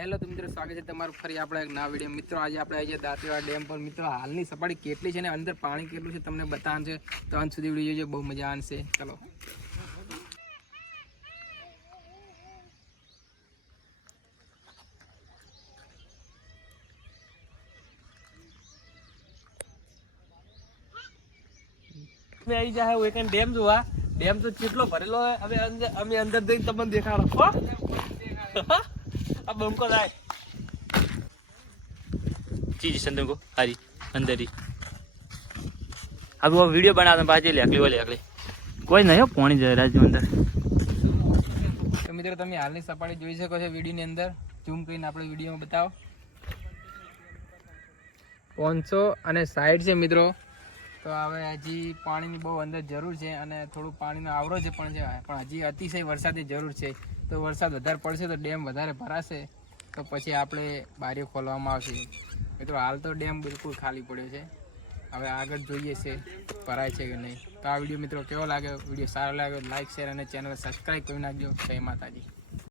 Hello તો મિત્રો, સ્વાગત છે તમારું ફરી આપણે એક નવા વીડિયો મિત્રો, આજે આપણે આવી છે દાંતીવાડા ડેમ પર. મિત્રો, હાલની સપાટી કેટલી છે ને અંદર પાણી કેટલું છે તમને બતાવવાનું છે. તો અંત સુધી વીડિયો જોજો, બહુ મજા આવશે. ચલો. આવી જાય એક ડેમ જોવા. ડેમ તો કેટલો ભરેલો હવે અમે અંદર જઈને તમને દેખાડો. હો? આ બંકો થાય જી જી સંદન કો હાજી અંદર હવે વીડિયો બનાવતા પાછી લે આકલી ઓલી આકલી. કોઈ નહીં પોણી જાય રાજુ અંદર. તો મિત્રો તમે હાલની સપાટી જોઈ શકો છો વિડીયોની અંદર. ઝૂમ કરીને આપણે વિડીયોમાં બતાવો. પાંચસો અને સાઈડ છે મિત્રો. તો હવે હજી પાણીની બહુ અંદર જરૂર છે અને થોડું પાણીનો આવરો છે પણ છે, પણ હજી અતિશય વરસાદની જરૂર છે. તો વરસાદ વધારે પડશે તો ડેમ વધારે ભરાશે. તો પછી આપણે બારીઓ ખોલવામાં આવશે. મિત્રો, હાલ તો ડેમ બિલકુલ ખાલી પડ્યો છે. હવે આગળ જોઈએ છે ભરાય છે કે નહીં. તો આ વીડિયો મિત્રો કેવો લાગ્યો? વીડિયો સારો લાગ્યો લાઇક શેર અને ચેનલ સબસ્ક્રાઈબ કરી નાખજો. જય માતાજી.